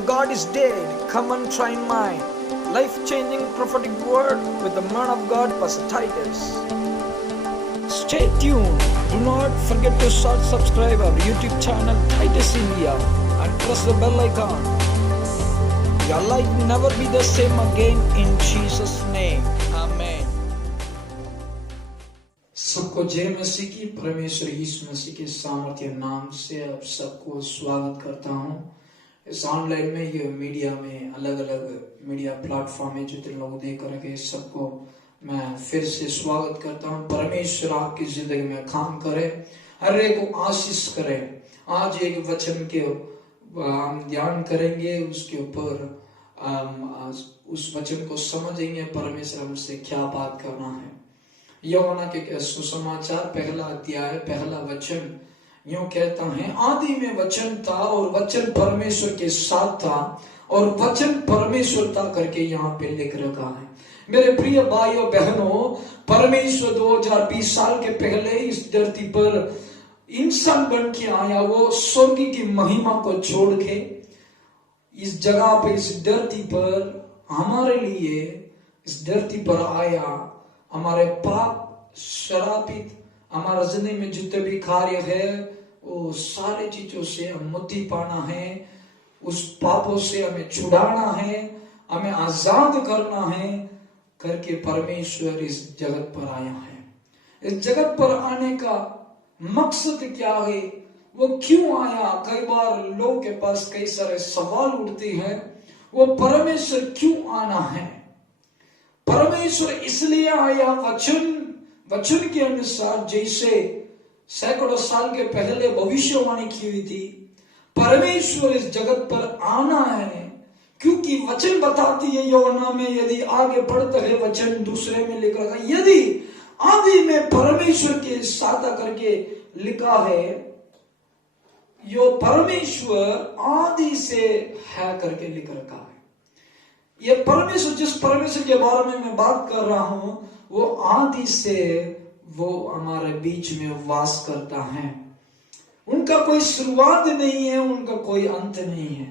Your God is dead. Come and try mine. Life-changing prophetic word with the man of God, Pastor Titus. Stay tuned. Do not forget to subscribe our YouTube channel, Titus India, and press the bell icon. Your life will never be the same again in Jesus' name. Amen. सबको जय मसीह की, परमेश्वर यीशु मसीह के सामर्थ्य नाम से आप सबको स्वागत करता हूं। इस ऑनलाइन में, ये मीडिया में, अलग अलग मीडिया प्लेटफॉर्म में जितने लोग देख रहे सबको मैं फिर से स्वागत करता हूं। परमेश्वर आपकी जिंदगी में काम करे, हर एक को आशीष करे। आज एक वचन के हम ध्यान करेंगे, उसके ऊपर उस वचन को समझेंगे परमेश्वर हमसे क्या बात करना है। यूहन्ना के सुसमाचार पहला अध्याय पहला वचन यूं कहता है, आदि में वचन था और वचन परमेश्वर के साथ था और वचन परमेश्वर था करके यहाँ पे लिख रखा है। मेरे प्रिय भाइयों बहनों, परमेश्वर 2020 साल के पहले इस धरती पर इंसान बन के आया। वो स्वर्ग की महिमा को छोड़ के इस जगह पे, इस धरती पर हमारे लिए इस धरती पर आया। हमारे पाप शरापित, हमारा जिंदगी में जितने भी कार्य है वो सारे चीजों से हम मुक्ति पाना है, उस पापों से हमें छुड़ाना है, हमें आजाद करना है करके परमेश्वर इस जगत पर आया है। इस जगत पर आने का मकसद क्या है, वो क्यों आया? कई बार लोगों के पास कई सारे सवाल उठते हैं, वो परमेश्वर क्यों आना है? परमेश्वर इसलिए आया, वचन के अनुसार, जैसे सैकड़ों साल के पहले भविष्यवाणी की हुई थी। परमेश्वर इस जगत पर आना है क्योंकि वचन बताती है यूहन्ना में, यदि आगे पढ़ते हैं वचन दूसरे में लिखा है, यदि आदि में परमेश्वर के साथ करके लिखा है, यो परमेश्वर आदि से है करके लिख रखा है। ये परमेश्वर, जिस परमेश्वर के बारे में मैं बात कर रहा हूं, वो आदि से वो हमारे बीच में वास करता है। उनका कोई शुरुआत नहीं है, उनका कोई अंत नहीं है।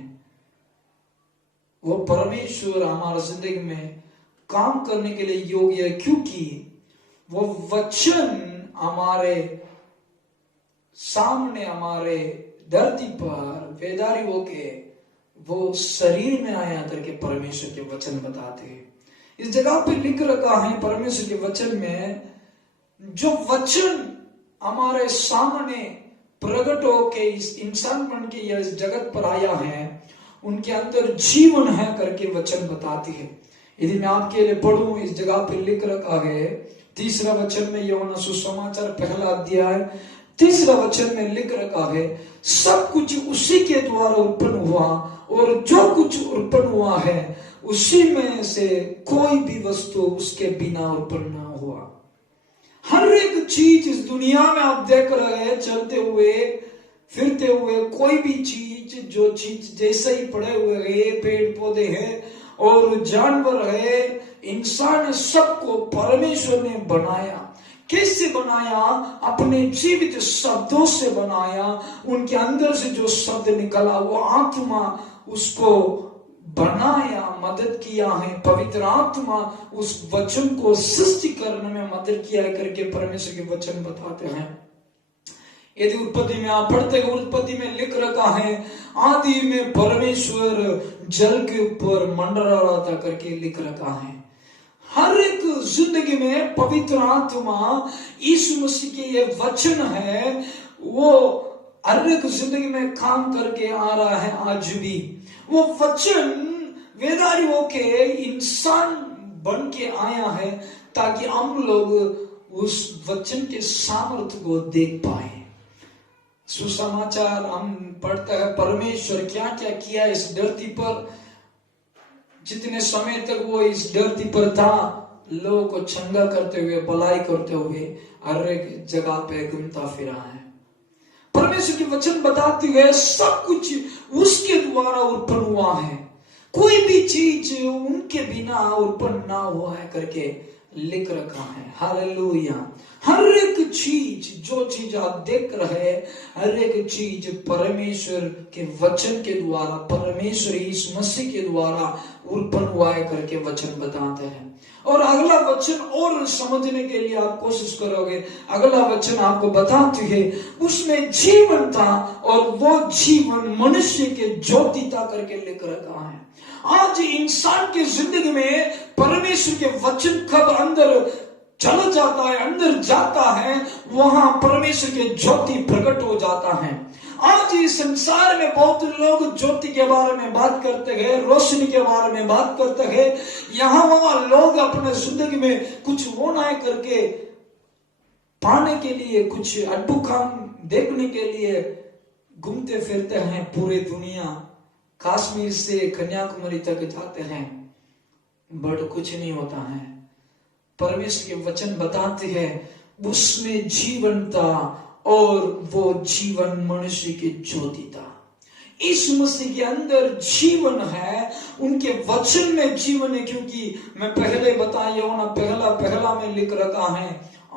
वो परमेश्वर हमारे जिंदगी में काम करने के लिए योग्य है क्योंकि वो वचन हमारे सामने, हमारे धरती पर वेदारी होके वो शरीर में आया करके परमेश्वर के वचन बताते हैं। इस जगह पे लिख रखा है परमेश्वर के वचन में, जो वचन हमारे सामने प्रकट होके इस इंसान बन के या इस जगत पर आया है, उनके अंदर जीवन है करके वचन बताती है। यदि मैं आपके लिए पढ़ूं, इस जगह पे लिख रखा है तीसरा वचन में, यूहन्ना सुसमाचार पहला अध्याय तीसरा वचन में लिख रखा है, सब कुछ उसी के द्वारा उत्पन्न हुआ और जो कुछ उत्पन्न हुआ है उसी में से कोई भी वस्तु उसके बिना उत्पन्न न हुआ। हर एक चीज इस दुनिया में आप देख रहे हैं, चलते हुए फिरते हुए, कोई भी चीज, जो चीज जैसे ही पड़े हुए है, पेड़ पौधे हैं और जानवर है, इंसान, सबको परमेश्वर ने बनाया। कैसे बनाया? अपने जीवित शब्दों से बनाया। उनके अंदर से जो शब्द निकला, वो आत्मा उसको बनाया, मदद किया है। पवित्र आत्मा उस वचन को सृष्टि करने में मदद किया है करके परमेश्वर के वचन बताते हैं। यदि उत्पत्ति में आप पढ़ते हैं, उत्पत्ति में लिख रखा है, आदि में परमेश्वर जल के ऊपर मंडरा रहा था करके लिख रखा है। हर एक जिंदगी में पवित्र आत्मा, यीशु मसीह के ये वचन है, वो हर एक जिंदगी में काम करके आ रहा है आज भी। वो वचन वेदारी होके इंसान बन के आया है ताकि हम लोग उस वचन के सामर्थ्य को देख पाए। सुसमाचार हम पढ़ते हैं, परमेश्वर क्या क्या किया इस धरती पर। जितने समय तक वो इस धरती पर था, लोगों को चंगा करते हुए, भलाई करते हुए हर एक जगह पे घूमता फिरा है। परमेश्वर के वचन बताते हुए सब कुछ उसके द्वारा उत्पन्न हुआ है, कोई भी चीज उनके बिना उत्पन्न ना हुआ है करके लिख रखा है। हालेलुया। हर एक चीज, जो चीज चीज आप देख रहे हैं, हर एक चीज परमेश्वर के वचन के द्वारा, परमेश्वर यीशु मसीह के द्वारा उत्पन्न हुआ है करके वचन बताते हैं। और अगला वचन और समझने के लिए आप कोशिश करोगे, अगला वचन आपको बताते हैं उसमें जीवन था और वो जीवन मनुष्य के ज्योति था करके लिख रखा है। आज इंसान की जिंदगी में परमेश्वर के वचन कब अंदर चला जाता है, अंदर जाता है, वहां परमेश्वर के ज्योति प्रकट हो जाता है। आज इस संसार में बहुत लोग ज्योति के बारे में बात करते हैं, रोशनी के बारे में बात करते हैं, यहाँ वहां लोग अपने जिंदगी में कुछ होना है करके पाने के लिए, कुछ अद्भुत काम देखने के लिए घूमते फिरते हैं पूरे दुनिया, कश्मीर से कन्याकुमारी तक जाते हैं, बट कुछ नहीं होता है। परमेश्वर के वचन बताते हैं उसमें जीवन था और वो जीवन मनुष्य की ज्योति था। इस मसीह के अंदर जीवन है, उनके वचन में जीवन है, क्योंकि मैं पहले बताया यूहन्ना पहला में लिख रखा है,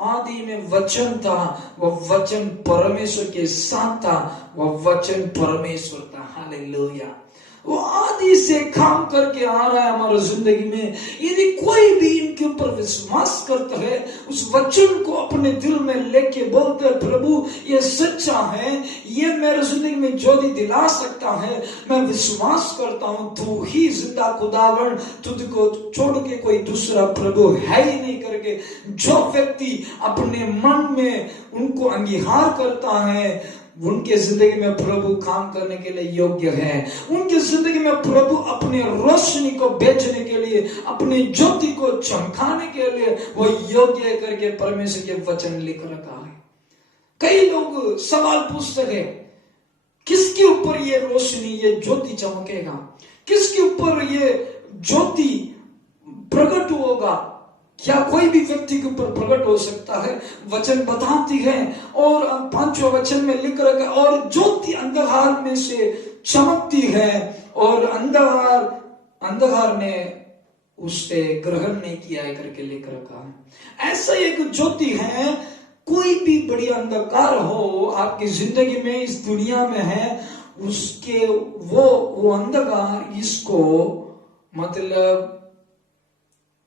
आदि में वचन था, वह वचन परमेश्वर के साथ था, वह वचन परमेश्वर था। हालेलुया। वो आदि से काम करके आ रहा है हमारी जिंदगी में। यदि कोई भी इनके ऊपर विश्वास करता है, उस वचन को अपने दिल में लेके बोलते हैं प्रभु ये सच्चा है, ये मेरे जिंदगी में ज्योति दिला सकता है, मैं विश्वास करता हूं तू ही जिंदा खुदावन, तुझको छोड़ के कोई दूसरा प्रभु है ही नहीं करके जो व्यक्ति अपने मन में उनको अंगीकार करता है, उनके जिंदगी में प्रभु काम करने के लिए योग्य है। उनके जिंदगी में प्रभु अपने रोशनी को बेचने के लिए, अपनी ज्योति को चमकाने के लिए वो योग्य है करके परमेश्वर के वचन लिख रखा है। कई लोग सवाल पूछते हैं किसके ऊपर ये रोशनी, ये ज्योति चमकेगा, किसके ऊपर ये ज्योति प्रकट होगा? क्या कोई भी व्यक्ति के ऊपर प्रकट हो सकता है? वचन बताती है और 5वें वचन में लिख रखा है, और ज्योति अंधकार में से चमकती है और अंधकार ने उससे ग्रहण नहीं किया है करके लिख रखा है। ऐसा एक ज्योति है, कोई भी बड़ी अंधकार हो आपकी जिंदगी में, इस दुनिया में है, उसके वो अंधकार इसको मतलब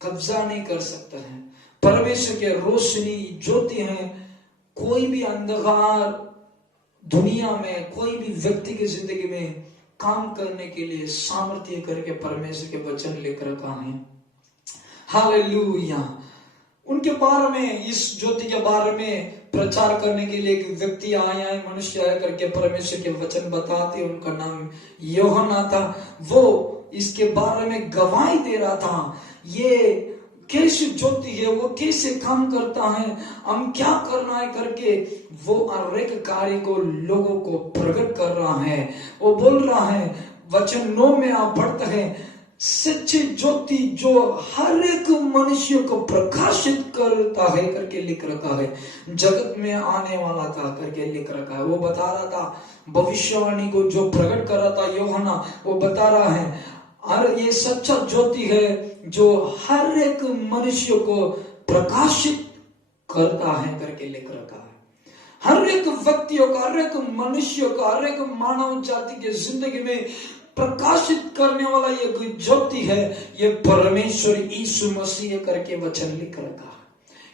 कब्जा नहीं कर सकता है। परमेश्वर के रोशनी ज्योति है, कोई भी अंधकार दुनिया में, कोई भी व्यक्ति की जिंदगी में काम करने के लिए सामर्थ्य करके परमेश्वर के वचन लिख रखा है। हालेलुया। उनके बारे में, इस ज्योति के बारे में प्रचार करने के लिए एक व्यक्ति आया है, मनुष्य आया करके परमेश्वर के वचन बताते, उनका नाम यूहन्ना था। वो इसके बारे में गवाही दे रहा था, ये कैसी ज्योति है, वो कैसे काम करता है, हम क्या करना है करके वो हर एक कार्य को लोगों को प्रकट कर रहा है। वो बोल रहा है, वचन 9 में आप पढ़ते हैं, सच्ची ज्योति जो हर एक मनुष्य को प्रकाशित करता है करके लिख रखा है, जगत में आने वाला था करके लिख रखा है। वो बता रहा था, भविष्यवाणी को जो प्रकट कर रहा था यूहन्ना, वो बता रहा है और ये सच्चा ज्योति है जो हर एक मनुष्य को प्रकाशित करता है करके लिख रखा है। हर एक व्यक्तियों का, हर एक मनुष्य का, हर एक मानव जाति के जिंदगी में प्रकाशित करने वाला ये ज्योति है, ये परमेश्वर यीशु मसीह करके वचन लिख रखा है।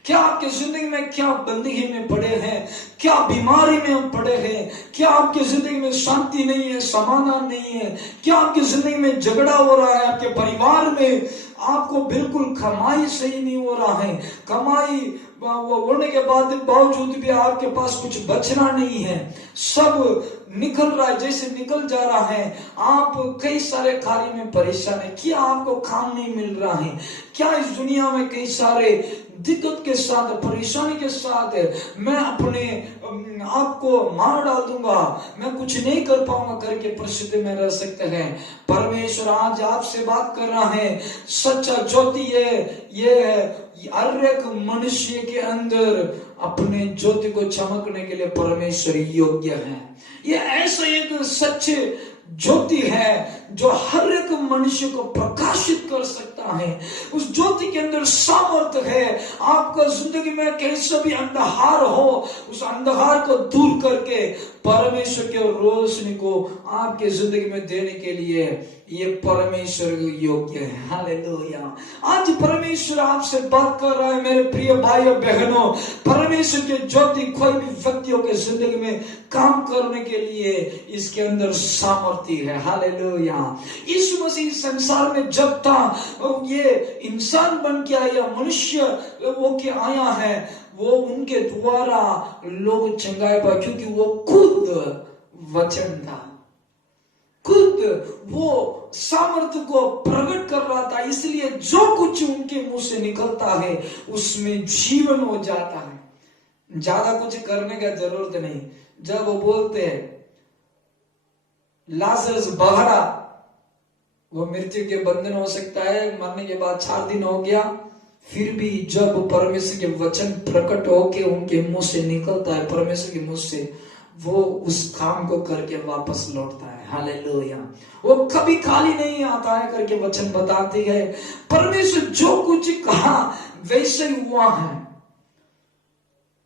क्या आपके जिंदगी में, क्या बंदगी में पड़े हैं, क्या बीमारी में हम पड़े हैं, क्या आपकी जिंदगी में शांति नहीं है, समाधान नहीं है, क्या आपकी जिंदगी में झगड़ा हो रहा है, आपके परिवार में आपको बिल्कुल कमाई सही नहीं हो रहा है, कमाई होने के बाद बावजूद भी आपके पास कुछ बचना नहीं है, सब निकल रहा है जैसे निकल जा रहा है, आप कई सारे कार्य में परेशान है, क्या आपको काम नहीं मिल रहा है, क्या इस दुनिया में कई सारे दिक्कत के साथ, परेशानी के साथ मैं अपने आप को मार डाल दूंगा, मैं कुछ नहीं कर पाऊंगा करके परिस्थिति में रह सकते हैं। परमेश्वर आज आपसे बात कर रहा है, सच्चा ज्योति है, ये हर एक मनुष्य के अंदर अपने ज्योति को चमकने के लिए परमेश्वर योग्य है। ये ऐसा एक सच्चे ज्योति है जो हर एक मनुष्य को प्रकाशित कर सकता है। उस ज्योति के अंदर सामर्थ्य है। आपका जिंदगी में कैसे भी अंधकार हो, उस अंधकार को दूर करके परमेश्वर के रोशनी को आपके जिंदगी में देने के लिए ये परमेश्वर योग्य है। हालेलुया। आज परमेश्वर आपसे बात कर रहा है मेरे प्रिय भाइयों बहनों। परमेश्वर के ज्योति कोई भी व्यक्तियों के जिंदगी में काम करने के लिए इसके अंदर सामर्थ्य है। हालेलुया। यीशु मसीह संसार में जब था, ये इंसान बन के आया, मनुष्य वो के आया है, वो उनके द्वारा लोग चंगाए पाए, क्योंकि वो खुद वचन था, खुद वो सामर्थ्य को प्रकट कर रहा था। इसलिए जो कुछ उनके मुंह से निकलता है उसमें जीवन हो जाता है। ज्यादा कुछ करने का जरूरत नहीं। जब वो बोलते हैं लाजरस बाहर आ, वो मृत्यु के बंधन हो सकता है, मरने के बाद 4 दिन हो गया, फिर भी जब परमेश्वर के वचन प्रकट होके उनके मुंह से निकलता है, परमेश्वर के मुंह से, वो उस काम को करके वापस लौटता है। हालेलुया। वो कभी खाली नहीं आता है करके वचन बताती है। परमेश्वर जो कुछ कहा वैसे ही हुआ है।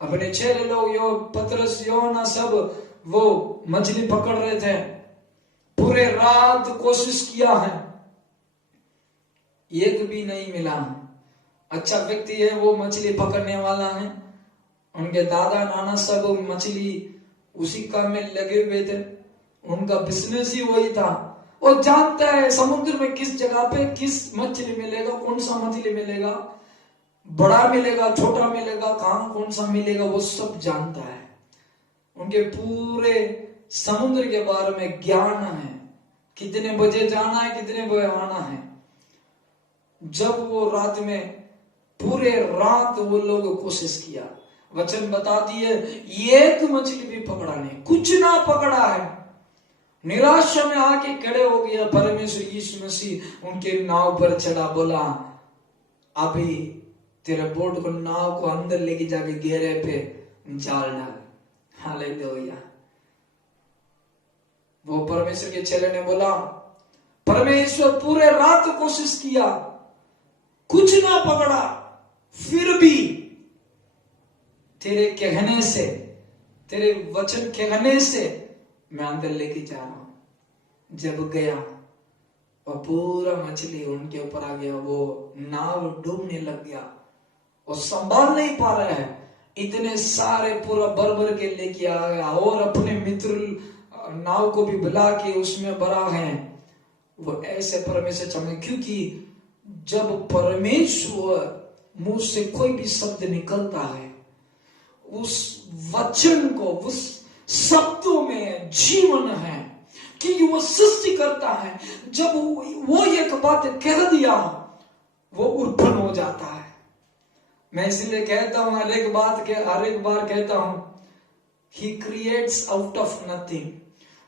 अपने चेले लोग, यो पतरस, योना, सब वो मछली पकड़ रहे थे, पूरे रात कोशिश किया है, एक भी नहीं मिला। अच्छा व्यक्ति है वो, मछली पकड़ने वाला है। उनके दादा नाना सब मछली उसी काम में लगे हुए थे, उनका बिजनेस ही वही था। वो जानता है समुद्र में किस जगह पे किस मछली मिलेगा, कौन सा मछली मिलेगा, बड़ा मिलेगा, छोटा मिलेगा, कहां कौन सा मिलेगा, वो सब जानता है। उनके पूरे समुद्र के बारे में ज्ञान है, कितने बजे जाना है, कितने बजे आना है। जब वो रात में पूरे रात वो लोग कोशिश किया, वचन बताती है एक मछली भी पकड़ा नहीं, कुछ ना पकड़ा है। निराशा में आके खड़े हो गया। परमेश्वर यीशु मसीह उनके नाव पर चढ़ा, बोला अभी तेरे बोट को, नाव को अंदर लेके जाके गहरे पे जाल डाल। हालेलुया। वो परमेश्वर के चेले ने बोला, परमेश्वर पूरे रात कोशिश किया, कुछ ना पकड़ा, फिर भी तेरे कहने से, तेरे वचन कहने से मैं अंदर लेके जा रहा हूं। जब गया और पूरा मछली उनके ऊपर आ गया, वो नाव डूबने लग गया और संभाल नहीं पा रहा है, इतने सारे पूरा भर भर के लेके आ गया और अपने मित्र नाव को भी बुला के उसमें भरा है। वो ऐसे परमेश्वर चमके, क्योंकि जब परमेश्वर मुंह से कोई भी शब्द निकलता है, उस वचन को, उस शब्दों में जीवन है, क्योंकि वो सृष्टि करता है। जब वो एक बात कह दिया, वो उत्पन्न हो जाता है। मैं इसलिए कहता हूं, हर एक बार कहता हूं, he creates out of nothing.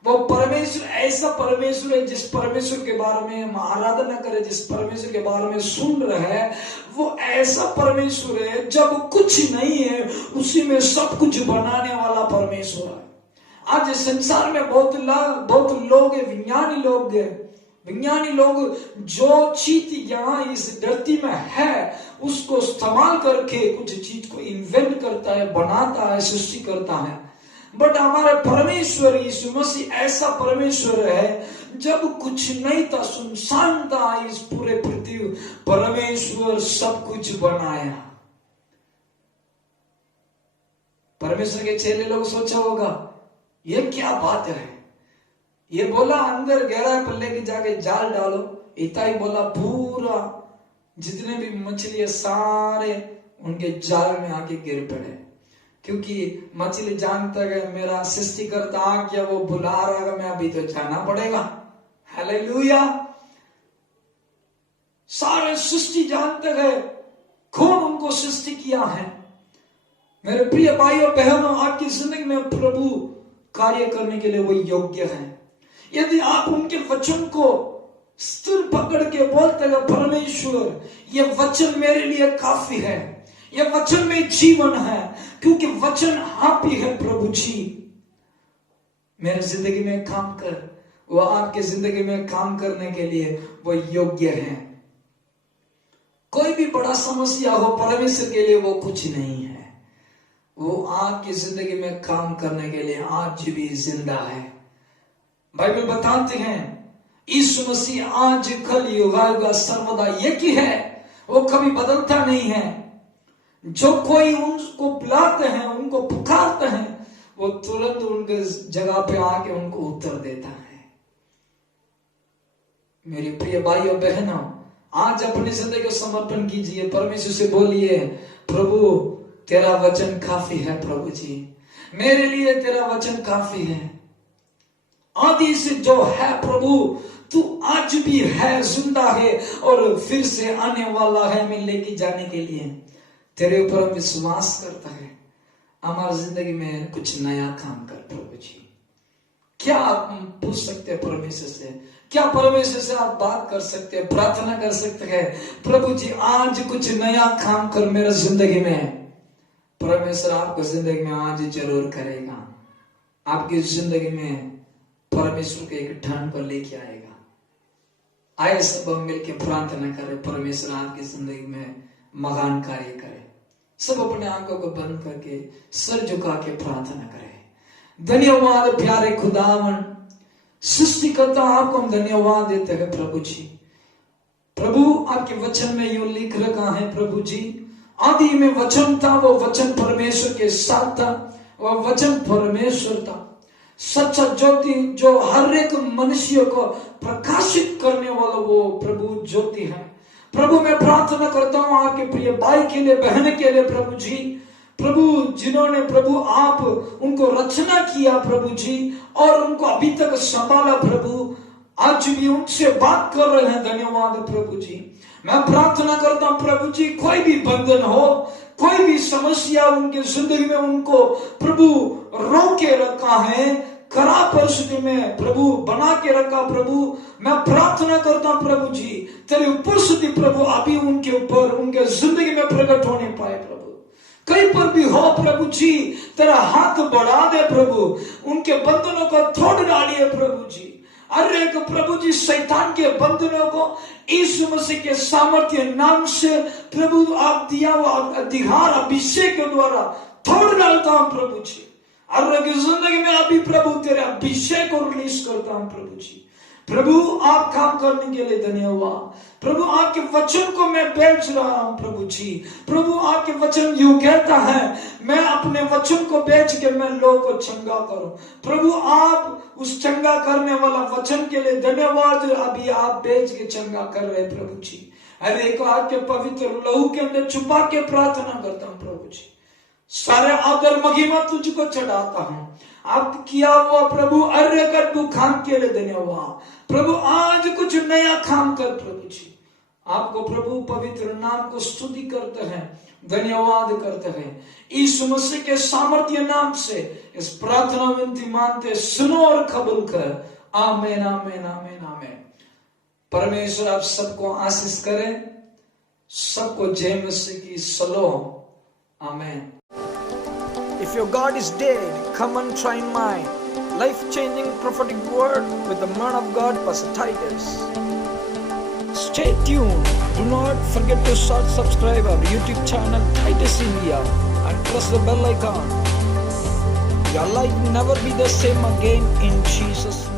वो परमेश्वर ऐसा परमेश्वर है, जिस परमेश्वर के बारे में हम आराधना करें, जिस परमेश्वर के बारे में सुन रहे हैं, वो ऐसा परमेश्वर है जब कुछ नहीं है उसी में सब कुछ बनाने वाला परमेश्वर है। आज संसार में बहुत लोग है, विज्ञानी लोग जो चीज यहाँ इस धरती में है उसको इस्तेमाल करके कुछ चीज को इन्वेंट करता है, बनाता है, सृष्टि करता है। बट हमारे परमेश्वर यीशु मसीह ऐसा परमेश्वर है, जब कुछ नहीं था, सुनसान था इस पूरे पृथ्वी, परमेश्वर सब कुछ बनाया। परमेश्वर के चेले लोग सोचा होगा ये क्या बात है, ये बोला अंदर गहरा पर लेके जाके जाल डालो, इतना ही बोला, पूरा जितने भी मछली है सारे उनके जाल में आके गिर पड़े। क्योंकि मछली जानता है मेरा सृष्टिकर्ता आ गया, वो बुला रहा है, मैं अभी तो जाना पड़ेगा। हालेलुया। सारे सृष्टि जानते हैं कौन उनको सृष्टि किया है। मेरे प्रिय भाइयों बहनों, आपकी जिंदगी में प्रभु कार्य करने के लिए वो योग्य है। यदि आप उनके वचन को स्थिर पकड़ के बोलते हैं, परमेश्वर ये वचन मेरे लिए काफी है, ये वचन में जीवन है, क्योंकि वचन आप ही है प्रभु जी, मेरे जिंदगी में काम कर, वो आपके जिंदगी में काम करने के लिए वो योग्य है। कोई भी बड़ा समस्या हो, परमेश्वर के लिए वो कुछ नहीं है। वो आपकी जिंदगी में काम करने के लिए आज भी जिंदा है। बाइबल बताते हैं यीशु मसीह आज कल युगायुगा सर्वदा एक ही है, वो कभी बदलता नहीं है। जो कोई उनको बुलाते हैं, उनको पुकारते हैं, वो तुरंत उनके जगह पे आके उनको उत्तर देता है। मेरे प्रिय भाइयों बहनों, आज अपनी जिंदगी को समर्पण कीजिए, परमेश्वर से बोलिए, प्रभु तेरा वचन काफी है। प्रभु जी मेरे लिए तेरा वचन काफी है। आदि से जो है प्रभु, तू आज भी है, जिंदा है और फिर से आने वाला है मैं लेके जाने के लिए। तेरे ऊपर हम विश्वास करता है, हमारी जिंदगी में कुछ नया काम कर प्रभु जी। क्या आप पूछ सकते हैं परमेश्वर से? क्या परमेश्वर से आप बात कर सकते हैं, प्रार्थना कर सकते हैं, प्रभु जी आज कुछ नया काम कर मेरे जिंदगी में। परमेश्वर आपको जिंदगी में आज जरूर करेगा। आपकी जिंदगी में परमेश्वर के एक ढंग को लेके आएगा। आए सब हम मिलकर प्रार्थना करें, परमेश्वर आपकी जिंदगी में महान कार्य करे। सब अपने आंखों को बंद करके सर झुका के प्रार्थना करें। धन्यवाद प्यारे खुदावन, सृष्टिकर्ता, आपको हम धन्यवाद देते हैं प्रभु जी। प्रभु आपके वचन में यूं लिख रखा है प्रभु जी, आदि में वचन था, वो वचन परमेश्वर के साथ था, वह वचन परमेश्वर था, सच्चा ज्योति जो हर एक मनुष्य को प्रकाशित करने वाला वो प्रभु ज्योति है। प्रभु मैं प्रार्थना करता हूं आपके प्रिय भाई के लिए, बहन के लिए प्रभु जी, प्रभु जिन्होंने प्रभु आप उनको रचना किया प्रभु जी और उनको अभी तक संभाला प्रभु, आज भी उनसे बात कर रहे हैं। धन्यवाद प्रभु जी। मैं प्रार्थना करता हूं प्रभु जी, कोई भी बंधन हो, कोई भी समस्या उनके जिंदगी में उनको प्रभु रोके रखा है, खराब परिस्थिति में प्रभु बना के रखा प्रभु, मैं प्रार्थना करता हूं प्रभु जी, तेरी उपस्थिति प्रभु अभी उनके ऊपर, उनके जिंदगी में प्रकट होने पाए प्रभु। कहीं पर भी हो प्रभु जी, तेरा हाथ बढ़ा दे प्रभु, उनके बंधनों को तोड़ डालिए प्रभु जी। अरे एक प्रभु जी शैतान के बंधनों को यीशु मसीह के सामर्थ्य नाम से प्रभु आप दिया हुआ अधिकार अभिषेक के द्वारा तोड़ डालता हूं प्रभु जी। और जिंदगी में अभी प्रभु तेरे अभिषेक को रिलीज करता हूं प्रभु जी। प्रभु आप काम करने के लिए धन्यवाद प्रभु। आपके वचन को मैं बेच रहा हूं प्रभु जी। प्रभु आपके वचन यूं कहता है, मैं अपने वचन को बेच के मैं लोगों को चंगा करूं। प्रभु आप उस चंगा करने वाला वचन के लिए धन्यवाद। अभी आप बेच के चंगा कर रहे प्रभु जी। अरे को आपके पवित्र लहू के अंदर छुपा के प्रार्थना करता हूं प्रभु जी। सारे आदर महिमा तुझको चढ़ाता हूं। आप किया हुआ प्रभु अर्य कर दुखान के लिए धन्यवाद प्रभु। आज कुछ नया काम कर प्रभु जी। आपको प्रभु पवित्र नाम को स्तुति करते हैं, धन्यवाद करते हैं। यीशु मसीह के सामर्थ्य नाम से इस प्रार्थना विनती मानते सुनो और कबूल कर। आमीन आमीन आमीन आमीन। परमेश्वर आप सबको आशीष करे, सबको जय मसीह की सलाम। आमीन। If your God is dead, come and try mine. Life-changing prophetic word with the man of God, Pastor Titus. Stay tuned. Do not forget to subscribe our YouTube channel, Titus India, and press the bell icon. Your life will never be the same again in Jesus' name.